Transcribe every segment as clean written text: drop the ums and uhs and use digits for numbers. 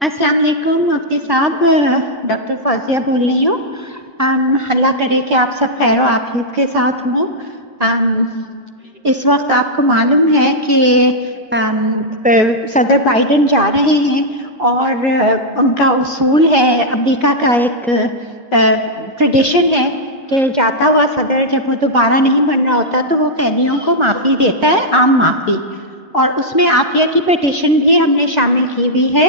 अस्सलाम वालेकुम मुफ्ती साहब, डॉक्टर फौजिया बोल रही हूँ। अल्लाह करे कि आप सब खैर आफियत के साथ हों। इस वक्त आपको मालूम है कि सदर बाइडन जा रहे हैं और उनका उसूल है, अमेरिका का एक ट्रेडिशन है कि जाता हुआ सदर जब वो दोबारा नहीं बन रहा होता तो वो कैदियों को माफ़ी देता है, आम माफ़ी। और उसमें आफिया की पिटीशन भी हमने शामिल की हुई है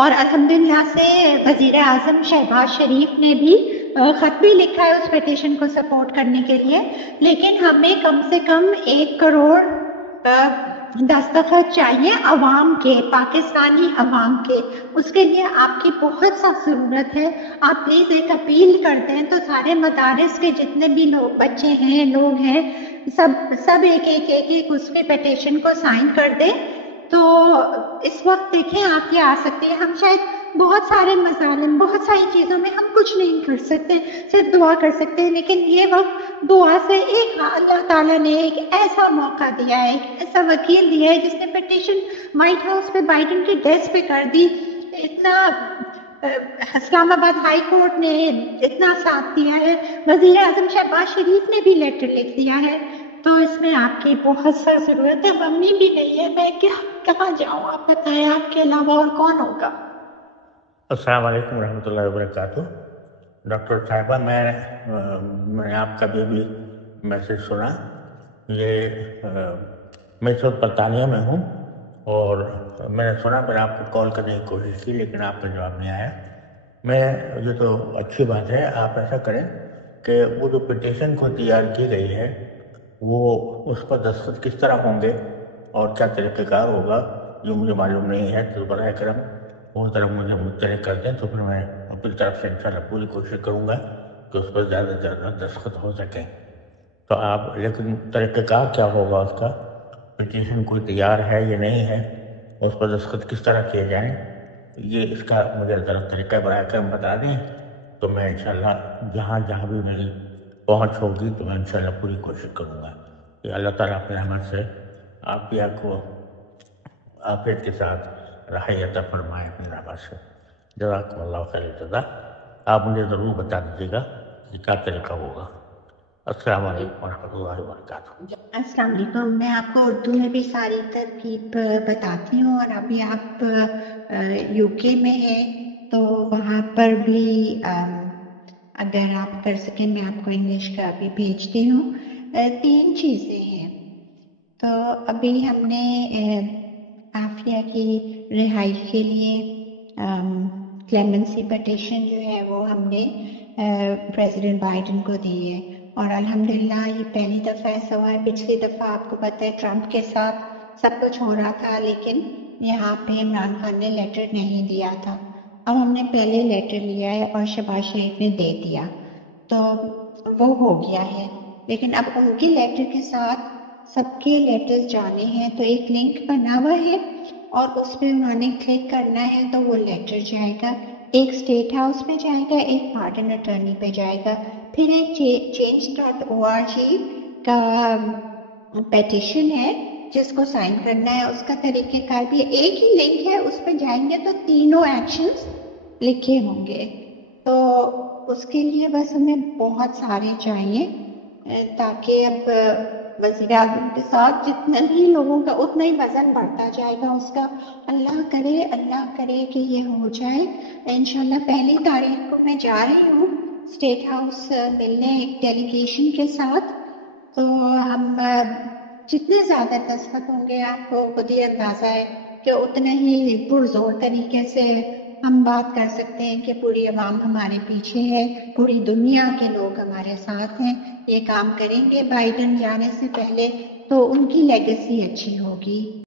और अल्हम्दुलिल्लाह से वजीर आजम शहबाज शरीफ ने भी खत भी लिखा है उस पिटीशन को सपोर्ट करने के लिए। लेकिन हमें कम से कम 1 करोड़ दस्तखत चाहिए अवाम के, पाकिस्तानी अवाम के। उसके लिए आपकी बहुत सख्त ज़रूरत है। आप प्लीज़ एक अपील करते हैं तो सारे मदारिस के जितने भी लोग बच्चे हैं, लोग हैं, सब एक उसके पिटीशन को साइन कर दें। तो इस वक्त देखें आप क्या आ सकते हैं। हम शायद बहुत सारे मसालिम, बहुत सारी चीज़ों में हम कुछ नहीं कर सकते, सिर्फ दुआ कर सकते हैं। लेकिन ये वक्त दुआ से एक अल्लाह ताला ने एक ऐसा मौका दिया है, एक ऐसा वकील दिया है जिसने पिटीशन व्हाइट हाउस पे बाइडन के डेस्क पे कर दी। इतना इस्लामाबाद हाई कोर्ट ने इतना साथ दिया है, वजीर आजम शहबाज शरीफ ने भी लेटर लिख दिया है। तो इसमें आपकी बहुत सख्त जरूरत है। मम्मी भी नहीं है, मैं कहाँ जाऊँ, आप बताएं, आपके अलावा और कौन होगा। अस्सलाम वालेकुम रहमतुल्लाहि व बरकातुहू। डॉक्टर साहिबा, मैंने आपका भी मैसेज सुना। मैं इस वक्त बरतानिया में हूँ और मैंने सुना, मैंने आपको कॉल करने की कोशिश की लेकिन आपका जवाब नहीं आया। ये तो अच्छी बात है। आप ऐसा करें कि वो जो पिटीशन को तैयार की गई है वो उस पर दस्तखत किस तरह होंगे और क्या तरीक़ेकार होगा, जो मुझे मालूम नहीं है, तो बराए करम वो तरफ मुझे मुतले कर दें, तो फिर मैं अपनी तरफ से इंशाल्लाह पूरी कोशिश करूँगा कि उस पर ज़्यादा से ज़्यादा दस्तखत हो सकें। तो आप, लेकिन तरीक़ेकार क्या होगा उसका, पिटीशन कोई तैयार है या नहीं है, उस पर दस्तखत किस तरह किए जाएँ, ये इसका मुझे ज़रा तरीक़ा बराए करम बता दें, तो मैं इंशाल्लाह जहाँ जहाँ भी मेरी पहुँच होगी तो मैं इंशाल्लाह पूरी कोशिश करूँगा कि अल्लाह ताला अपनी रहमत से आप भी आपको आफियत के साथ राह अता फरमाए अपनी रहमत से। जज़ाकुमुल्लाह खैर जज़ा। आप मुझे ज़रूर बता दीजिएगा कि क्या तरीका होगा। अस्सलाम वालेकुम वरहमतुल्लाहि व बरकातुहू। अस्सलाम वालेकुम। मैं आपको उर्दू में भी सारी तरकीब बताती हूँ और अभी आप यूके में हैं तो वहाँ पर भी अगर आप कर सकें मैं आपको इंग्लिश का भी भेजती हूँ। 3 चीज़ें हैं। तो अभी हमने आफिया की रिहाई के लिए क्लेमेंसी पिटीशन जो है वो हमने प्रेसिडेंट बाइडन को दी है और अल्हम्दुलिल्लाह ये पहली दफ़ा ऐसा हुआ है। पिछली दफ़ा आपको पता है ट्रंप के साथ सब कुछ हो रहा था लेकिन यहाँ पे इमरान खान ने लेटर नहीं दिया था। अब हमने पहले लेटर लिया है और शहबाज शरीफ ने दे दिया तो वो हो गया है। लेकिन अब उनके लेटर के साथ सबके लेटर्स जाने हैं तो एक लिंक बना हुआ है और उस पर उन्होंने क्लिक करना है तो वो लेटर जाएगा, एक स्टेट हाउस पे जाएगा, एक पार्डन अटर्नी पे जाएगा, फिर एक change.org का पेटिशन है जिसको साइन करना है। उसका तरीक़ेकार भी एक ही लिंक है, उस पर जाएंगे तो तीनों एक्शंस लिखे होंगे। तो उसके लिए बस हमें बहुत सारे चाहिए ताकि अब वज़ीर आज़म के साथ जितने ही लोगों का उतना ही वज़न बढ़ता जाएगा उसका। अल्लाह करे कि ये हो जाए इंशाल्लाह। 1 तारीख को मैं जा रही हूँ स्टेट हाउस मिलने एक डेलीगेशन के साथ। तो हम जितने ज़्यादा दस्तखत होंगे आपको खुद ही अंदाज़ा है कि उतने ही पुरजोर तरीके से हम बात कर सकते हैं कि पूरी आवाम हमारे पीछे है, पूरी दुनिया के लोग हमारे साथ हैं, ये काम करेंगे बाइडन जाने से पहले तो उनकी लेगेसी अच्छी होगी।